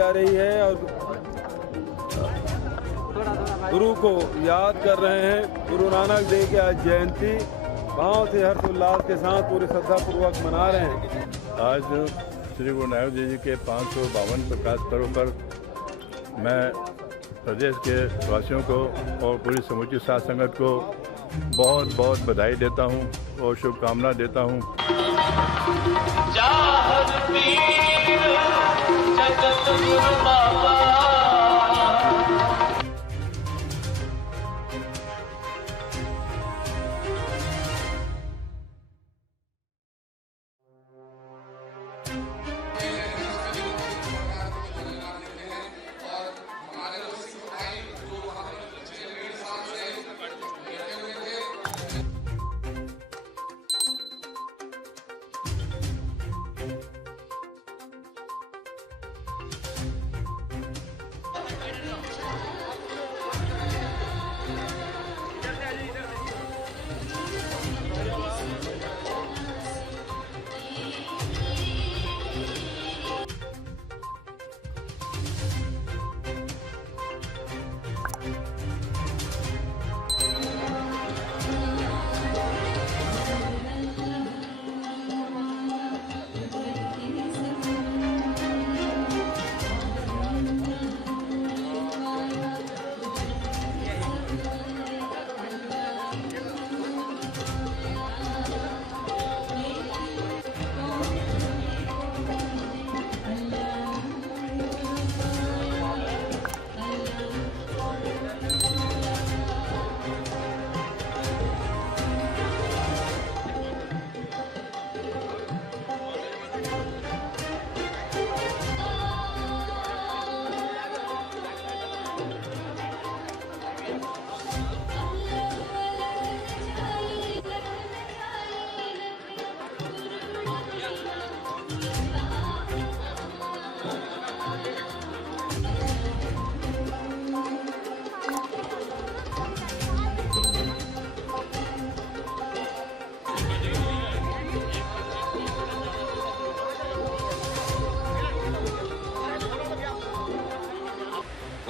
जा रही है और गुरु को याद कर रहे हैं। गुरु नानक देव की आज जयंती बहुत ही हर्षोल्लास के साथ पूरे श्रद्धापूर्वक मना रहे हैं। आज श्री गुरु नानक देव जी के 552 प्रकाश पर्व पर मैं प्रदेश के वासियों को और पूरी समूची साध संगत को बहुत बहुत बधाई देता हूं और शुभकामना देता हूं।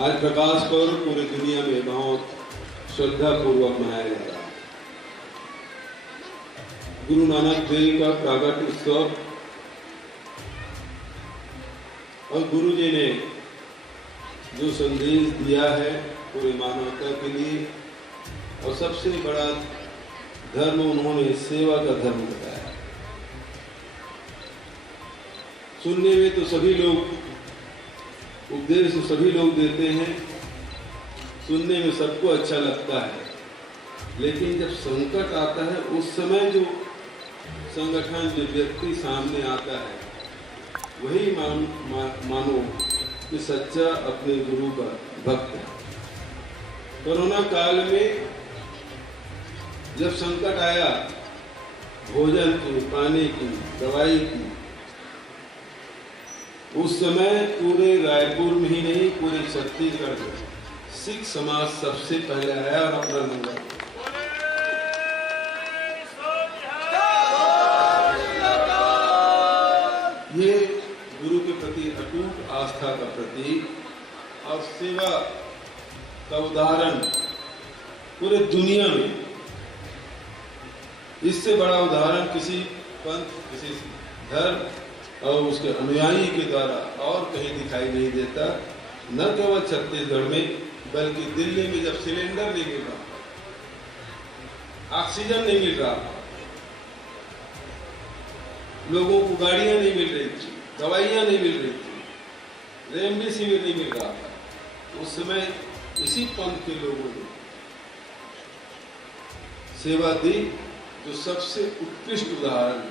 आज प्रकाश पर्व पूरी दुनिया में बहुत श्रद्धा पूर्वक मनाया जा रहा है। गुरु नानक देव का प्रागट्य उत्सव और गुरु जी ने जो संदेश दिया है पूरी मानवता के लिए, और सबसे बड़ा धर्म उन्होंने सेवा का धर्म बताया। सुनने में तो सभी लोग, उपदेश तो सभी लोग देते हैं, सुनने में सबको अच्छा लगता है, लेकिन जब संकट आता है उस समय जो संगठन, जो व्यक्ति सामने आता है, वही मानो कि सच्चा अपने गुरु का भक्त है। कोरोना काल में जब संकट आया, भोजन की, पानी की, दवाई की, उस समय पूरे रायपुर में ही नहीं, पूरे छत्तीसगढ़ में सिख समाज सबसे पहले आया और अपना नंबर। ये गुरु के प्रति अटूट आस्था का प्रतीक और सेवा का उदाहरण पूरे दुनिया में। इससे बड़ा उदाहरण किसी पंथ, किसी धर्म और उसके अनुयायी के द्वारा और कहीं दिखाई नहीं देता। न केवल छत्तीसगढ़ में, बल्कि दिल्ली में जब सिलेंडर नहीं मिल रहा, ऑक्सीजन नहीं मिल रहा, लोगों को गाड़ियां नहीं मिल रही थी, दवाइयां नहीं मिल रही थी, रेमडेसिविर नहीं मिल रहा था, उस समय इसी पंथ के लोगों ने सेवा दी, जो सबसे उत्कृष्ट उदाहरण है।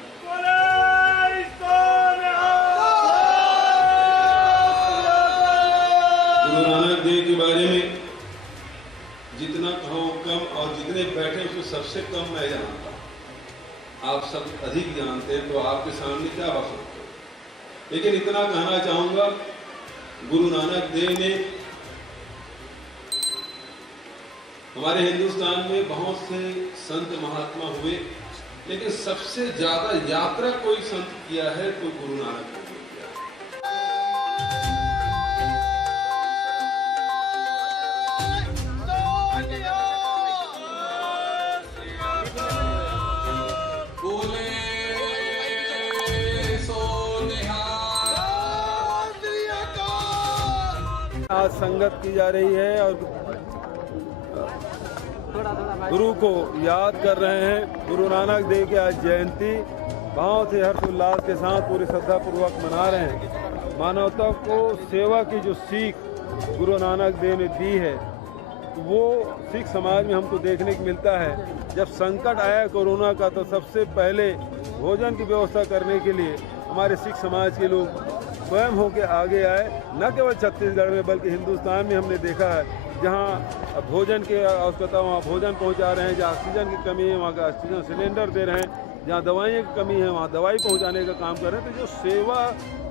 गुरु नानक देव के बारे में जितना कहो कम, और जितने बैठे उसको सबसे कम मैं जानता हूं। आप सब अधिक जानते हैं, तो आपके सामने क्या बात सकते हो। लेकिन इतना कहना चाहूंगा, गुरु नानक देव ने हमारे हिंदुस्तान में बहुत से संत महात्मा हुए, लेकिन सबसे ज्यादा यात्रा कोई संत किया है तो गुरु नानक देव ने किया। आज संगत की जा रही है और गुरु को याद कर रहे हैं। गुरु नानक देव की आज जयंती भाव से हर्षोल्लास के साथ पूरी श्रद्धापूर्वक मना रहे हैं। मानवता को सेवा की जो सीख गुरु नानक देव ने दी है वो सिख समाज में हमको देखने को मिलता है। जब संकट आया कोरोना का तो सबसे पहले भोजन की व्यवस्था करने के लिए हमारे सिख समाज के लोग स्वयं होकर आगे आए। न केवल छत्तीसगढ़ में बल्कि हिंदुस्तान में हमने देखा है जहाँ भोजन की आवश्यकता वहाँ भोजन पहुँचा रहे हैं, जहाँ ऑक्सीजन की कमी है वहाँ का ऑक्सीजन सिलेंडर दे रहे हैं, जहाँ दवाइयों की कमी है वहाँ दवाई पहुँचाने का काम कर रहे हैं। तो जो सेवा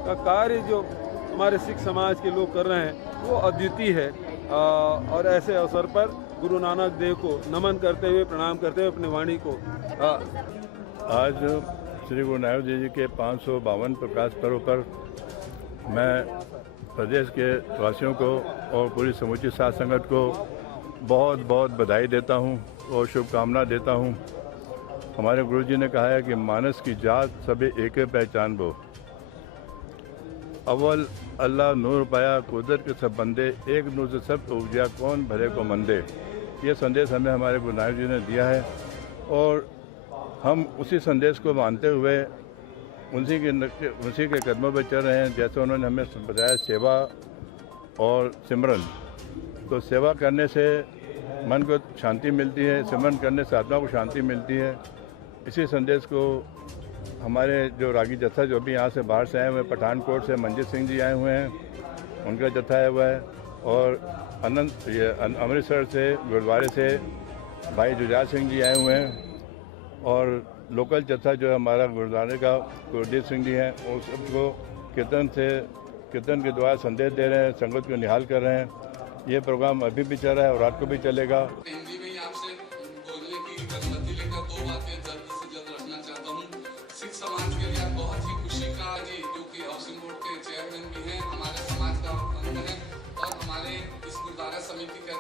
का कार्य जो हमारे सिख समाज के लोग कर रहे हैं वो अद्वितीय है। और ऐसे अवसर पर गुरु नानक देव को नमन करते हुए प्रणाम करते हुए अपनी वाणी को आज श्री गुरु नानक देव जी के 552 प्रकाश पर्व पर मैं प्रदेश के वासियों को और पूरी समूची साध संगत को बहुत बहुत बधाई देता हूं और शुभकामना देता हूं। हमारे गुरु जी ने कहा है कि मानस की जात सभी एक पहचान बो, अव्वल अल्लाह नूर पाया कुदरत के सब बंदे, एक नूर से सब उपजा कौन भरे को मंदे। ये संदेश हमें हमारे गुरु नानक जी ने दिया है और हम उसी संदेश को मानते हुए उसी के कदमों पर चल रहे हैं। जैसे उन्होंने हमें बताया सेवा और सिमरन, तो सेवा करने से मन को शांति मिलती है, सिमरन करने से आत्मा को शांति मिलती है। इसी संदेश को हमारे जो रागी जत्था जो भी यहाँ से बाहर से आए हुए हैं, पठानकोट से मंजीत सिंह जी आए हुए हैं, उनका जत्था आया हुआ है, और अमृतसर से गुरुद्वारे से भाई जुझार सिंह जी आए हुए हैं, और लोकल जत्था जो है हमारा गुरुद्वारे का गुरदीप सिंह जी हैं, वो सबको कीर्तन के द्वारा संदेश दे रहे हैं, संगत को निहाल कर रहे हैं। ये प्रोग्राम अभी भी चल रहा है और रात को भी चलेगा। हिंदी में ही आपसे बोलने की अनुमति लेकर दो बातें जल्द से जल्द रखना चाहता हूँ। सिख समाज के लिए बहुत ही खुशी का आज जो कि हाउसिंग बोर्ड के चेयरमैन भी हैं, हमारे समाज का अंग है और हमारे इस गुरुद्वारा समिति के